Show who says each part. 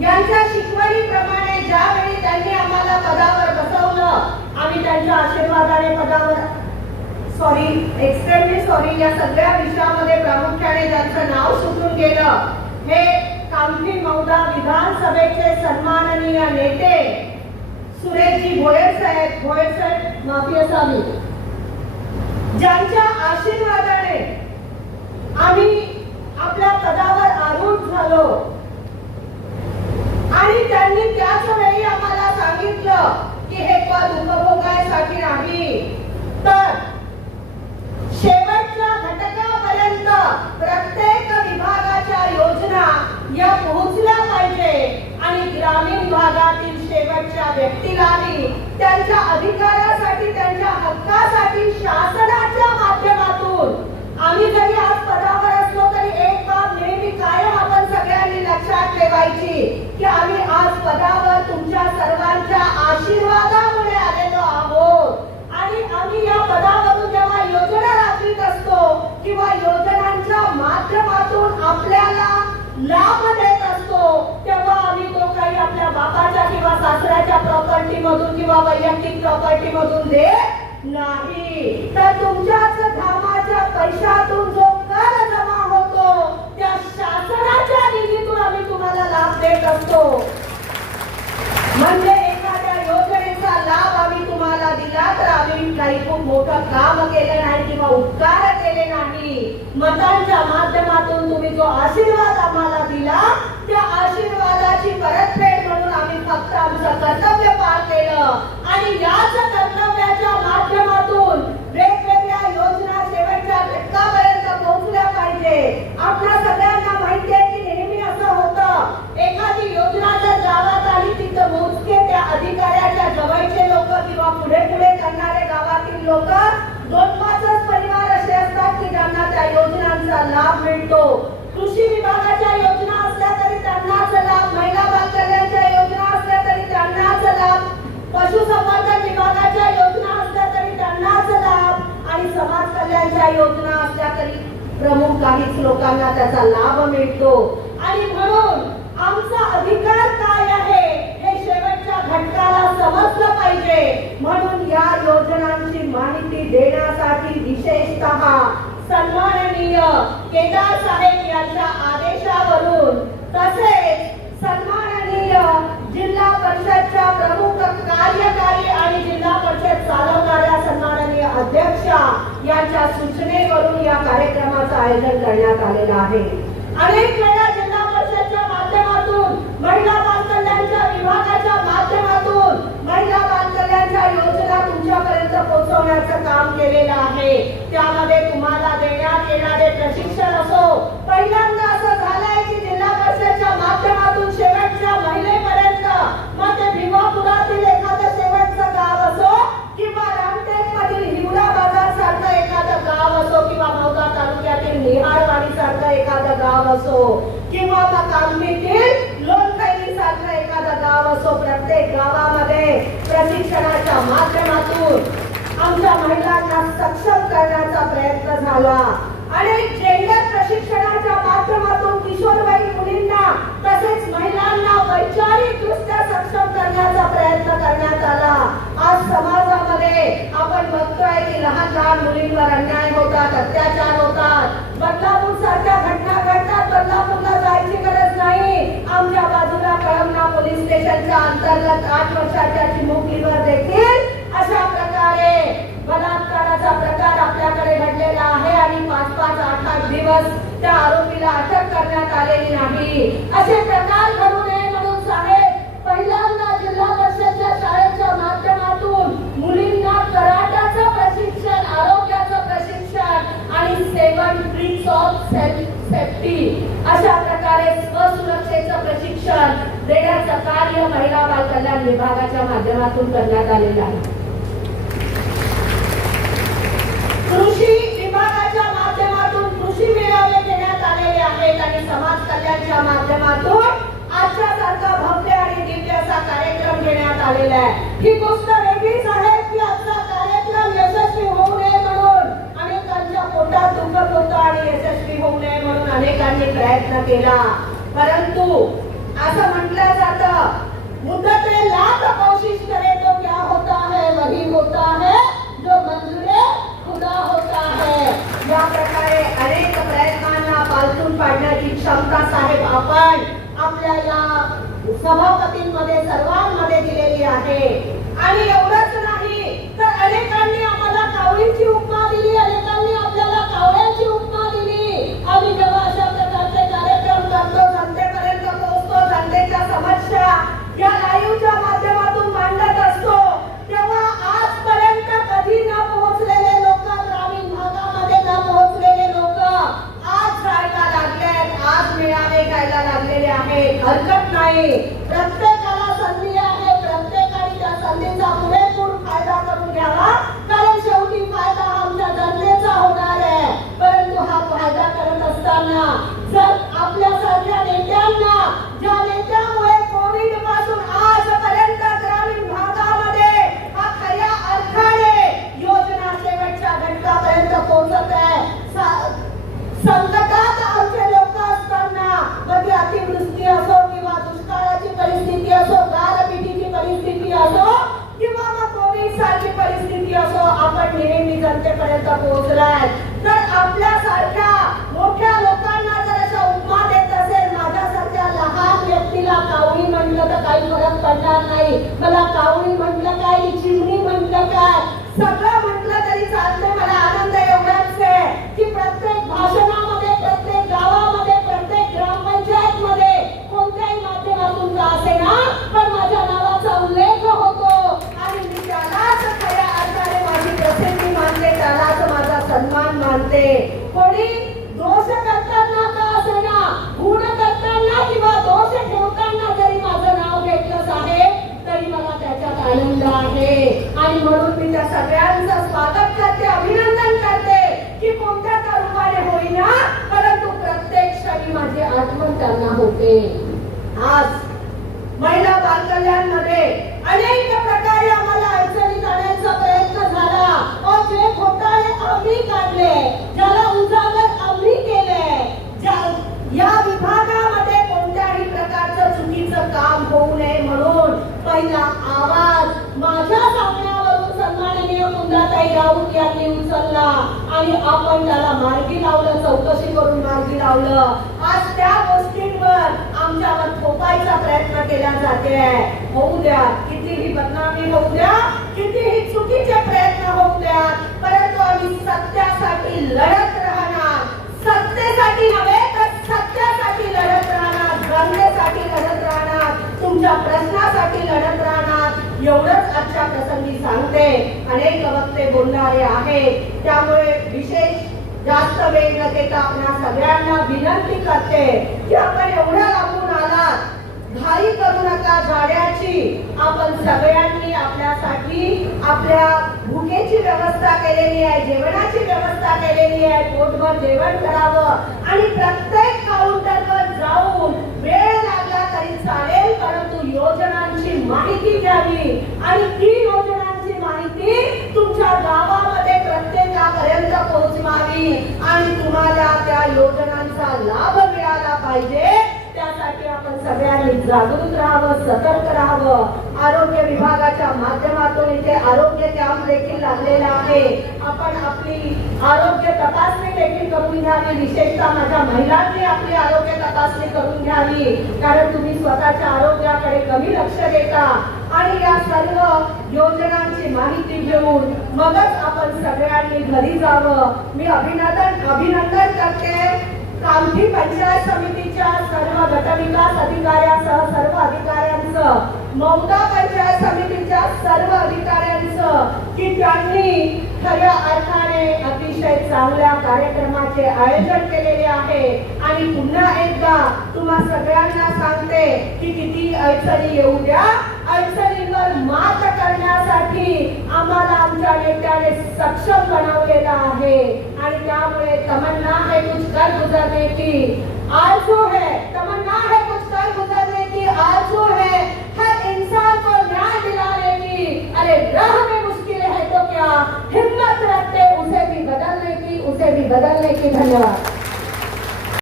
Speaker 1: यांच्या शिकवणीप्रमाणे ज्यावेळी त्यांनी आम्हाला पदावर बसवलं आम्ही त्यांच्या आशीर्वादाने पदावर सॉरी एक्स्ट्रीमली सॉरी या सगळ्या विषयामध्ये प्रामुख्याने त्यांचं नाव सुचून गेलं. हे कामठी मौदा विधानसभेचे सन्माननीय नेते सुरेशजी भोयर साहेब भोयर साहेब माफी असावी ज्यांच्या आशीर्वादाने आम्ही आपल्या पदावर आरूढ झालो आणि त्यांनी त्याच वेळी आम्हाला सांगितलं की हे पद उपभोगायसाठी नाही तर शेवटच्या घटकापर्यंत प्रत्येक विभागाच्या योजना या पोहोचल्या पाहिजे. आणि ग्रामीण भागातील शेवटच्या व्यक्तीलाही त्यांच्या अधिकारासाठी त्यांच्या हक्कासाठी शासनाच्या माध्यमातून आम्ही जरी आज पदावर असलो तरी एक बाब नेहमी कायम आपण सगळ्यांनी लक्षात ठेवायची की आम्ही आज पदावर तुमच्या सर्वांच्या आशीर्वादामुळे आलेलो आहोत. आणि आम्ही या पदावरून जेव्हा योजना राबवित असतो किंवा योजनांच्या माध्यमातून आपल्याला लाभ देत असतो तेव्हा आम्ही तो काही आपल्या बापाच्या किंवा सासऱ्याच्या प्रॉपर्टी मधून किंवा वैयक्तिक प्रॉपर्टी मधून देत नाही. तर तुमच्याच धामाच्या पैशातून जो कर जमा होतो त्या शासनाच्या निधीतून आम्ही तुम्हाला लाभ देत असतो. म्हणजे एखाद्या योजनेचा लाभ आम्ही तुम्हाला दिला तर आम्ही काही खूप मोठं काम केलं नाही किंवा उपकार केले नाही. मतांच्या माध्यमातून तुम्ही जो आशीर्वाद आम्हाला दिला त्या आशीर्वादाची परतफेड म्हणून आम्ही फक्त आमचं कर्तव्य पार केलं. आणि याच कर्तव्याच्या माध्यमातून वेगवेगळ्या योजना शेवटच्या घटकापर्यंत पोहोचल्या पाहिजे आपल्या सगळ्यांना माहिती आहे की नेहमी असं होतं एखादी योजना जर गावात आली तिथं मोजके त्या अधिकाऱ्याच्या जवळचे लोक किंवा पुढे पुढे करणारे गावातील लोक दोन पाचच परिवार असे असतात की ज्यांना त्या योजनांचा लाभ मिळतो. कृषी विभागाच्या योजना असल्या तरी त्यांनाच लाभ महिला बाल कल्याणच्या योजना असल्या तरी त्यांनाच लाभ पशुसंवर्धन विभागाच्या योजना असल्या तरी त्यांनाच लाभ आणि समाज कल्याणच्या योजना असल्या तरी प्रमुख काहीच लोकांना त्याचा लाभ मिळतो. आणि म्हणून आमचा अधिकार काय आहे हे शेवटच्या घटकाला समजलं पाहिजे. म्हणून या योजनांची माहिती देण्यासाठी विशेषतः सन्माननीय केदार साहेब यांच्या आदेशावरून तसेच सन्माननीय जिल्हा परिषदच्या प्रमुख कार्यकारी आणि जिल्हा परिषद चालवणाऱ्या सन्माननीय अध्यक्षा यांच्या सूचनेवरून या कार्यक्रमाचं आयोजन करण्यात आलेलं आहे. अनेक वेळा जिल्हा परिषदच्या माध्यमातून महिला बाल कल्याणच्या विभागाच्या माध्यमातून महिला बाल कल्याणच्या योजना तुमच्यापर्यंत पोहोचवण्याचं काम केलेलं आहे. त्यामध्ये तुम्हाला देण्यात येणारे प्रशिक्षण असो. पहिल्यांदा असं झालंय की जिल्हा परिषदच्या माध्यमातून शेवटच्या महिलेपर्यंत मग ते भीमापुरातील एखादं शेवटचं गाव असो किंवा रामटेक मधील हिवरा बाजार सारखं एखादं गाव असो किंवा मौदा तालुक्यातील निहारवाडी सारखं एखादं गाव असो किंवा मग कामठीतील लोणखैरी सारखं एखादं गाव असो प्रत्येक गावामध्ये प्रशिक्षणाच्या माध्यमातून. आमच्या महिलांना सक्षम करण्याचा प्रयत्न झाला. आणि जेंडर प्रशिक्षणाच्या माध्यमातून किशोरवयीन मुलींना तसेच महिलांना वैचारिक दृष्ट्या सक्षम करण्याचा प्रयत्न करण्यात आला. आज समाजामध्ये आपण बघतोय की लहान लहान मुलींवर अन्याय होतात अत्याचार होतात. बदलापूर सारख्या घटना घडतात बदलापूरला जायची गरज नाही. आमच्या बाजूला कळमना पोलीस स्टेशनच्या अंतर्गत आठ वर्षाच्या चिमुकलीवर देखील अशा प्रकारे बलात्काराचा प्रकार आपल्याकडे घडलेला आहे आणि पाच पाच आठ आठ दिवस त्या आरोपीला अटक करण्यात आलेली नाही. असे प्रकार घडू नये म्हणून साहेब पहिल्यांदा जिल्हा परिषदच्या शाळेच्या माध्यमातून मुलींना कराटाचं प्रशिक्षण आरोग्याचं प्रशिक्षण आणि seven tricks of self safety अशा प्रकारे स्वसुरक्षेचं प्रशिक्षण देण्याचं कार्य महिला बाल कल्याण विभागाच्या माध्यमातून करण्यात आलेलं आहे. दिला परंतु असं म्हटलं जात कोशिश करे तो क्या होता है वही होता है जो मंजुरे खुदा होता है. या प्रकारे अनेक प्रयत्नांना पालतून पाडण्याची क्षमता साहेब आपण आपल्याला सभापतींमध्ये सर्वांमध्ये दिलेली आहे. आणि जनतेपर्यंत पोहोचलाय तर आपल्यासारख्या मोठ्या लोकांना जर अशा उपमा देत असेल माझ्यासारख्या लहान व्यक्तीला कावळी म्हटलं तर काही फरक पडणार नाही मला कावळी म्हटलं काय चिमणी म्हटलं काय सगळं म्हटलं तरी चालते मला आनंद एवढाच आहे की प्रत्येक भाषणामध्ये प्रत्येक गावामध्ये प्रत्येक ग्रामपंचायत मध्ये कोणत्याही माध्यमातून का असेना पण माझ्या नावाचा उल्लेख होतो आणि मी त्यालाच खऱ्या अर्थाने माझी प्रसिद्धी मानते त्यालाच माझा सन्मान मानते कोणी दोष करताना का असेना? गुण करताना किंवा दोष ठेवताना जरी माझं नाव घेतलंच आहे तरी मला त्याच्यात आनंद आहे. आणि म्हणून मी त्या सगळ्यांचं स्वागत करते अभिनंदन करते की कोणत्या का रूपाने होईना परंतु प्रत्येक क्षणी माझी आठवण त्यांना होते आज महिला बाल कल्याणमध्ये अनेक प्रकारे आम्हाला अडचणीत आणण्याचा प्रयत्न झाला और जे घोटाळे आम्ही काढले ज्याला उजागर आम्ही केले ज्या- या विभागामध्ये कोणत्याही प्रकारचं चुकीचं काम होऊ नये म्हणून पहिला आवाज माझ्या सांगण्यावरून सन्माननीय कुंदाताई राऊत यांनी उचलला आणि आपण त्याला मार्गी लावलं चौकशी करून मार्गी लावलं. आज त्या गोष्टींवर आमच्यावर थोपायचा प्रयत्न केला जाते होऊ द्या कितीही बदनामी होऊ द्या कितीही चुकीचे प्रयत्न होऊ द्या परंतु आम्ही सत्यासाठी लढत राहणार. सत्तेसाठी नव्हे धर्मेसाठी लढत राहणार तुमच्या प्रश्नासाठी लढत राहणार. एवढंच आजच्या प्रसंगी सांगते. अनेक वक्ते बोलणारे आहेत त्यामुळे विशेष जास्त वेळ न घेता आपल्या सगळ्यांना विनंती करते की आपण एवढ्या लागून आलात. घाई करू नका गाड्याची आपण सगळ्यांनी आपल्यासाठी आपल्या भुकेची व्यवस्था केलेली आहे जेवणाची व्यवस्था केलेली आहे. पोटभर जेवण करावं आणि प्रत्येक काउंटरवर जाऊन चालेल परंतु योजनांची माहिती घ्यावी. आणि ती योजनांची माहिती तुमच्या गावामध्ये प्रत्येकापर्यंत पोहोचवावी. आणि तुम्हाला त्या योजनांचा लाभ मिळाला पाहिजे. सगळ्यांनी जागृत राहावं सतर्क राहावं. आरोग्य विभागाच्या माध्यमातून इथे आरोग्य कॅम्प देखील लागलेला आहे. आपण आपली आरोग्य तपासणी देखील करून घ्यावी. विशेषतः माझ्या महिलांनी आपली आरोग्य तपासणी करून घ्यावी. कारण तुम्ही स्वतःच्या आरोग्याकडे कमी लक्ष देता. आणि या सर्व योजनांची माहिती घेऊन मगच आपण सगळ्यांनी घरी जावं. मी अभिनंदन अभिनंदन करते. कामठी पंचायत समितीच्या सर्व गटविकास अधिकाऱ्यांसह सर्व अधिकाऱ्यांचं मौदा पंचायत समितीच्या सर्व अधिकाऱ्यांचं की त्यांनी खऱ्या अर्थाने अतिशय चांगल्या कार्यक्रमाचे आयोजन केलेले आहे. आणि पुन्हा एकदा तुम्हा सगळ्यांना सांगते की किती अडचणी येऊ द्या. अडचणींवर मात करण्यासाठी आम्हाला आमच्या नेत्याने सक्षम बनवलेला आहे. आणि त्यामुळे तमन्ना गुजरने की आरज़ू है तमन्ना है कुछ कर गुजरने की आरज़ू है हर इंसान को न्याय दिलाने की। अरे राह में मुश्किल है तो क्या? हिम्मत रखते उसे भी बदलने की उसे भी बदलने की धन्यवाद।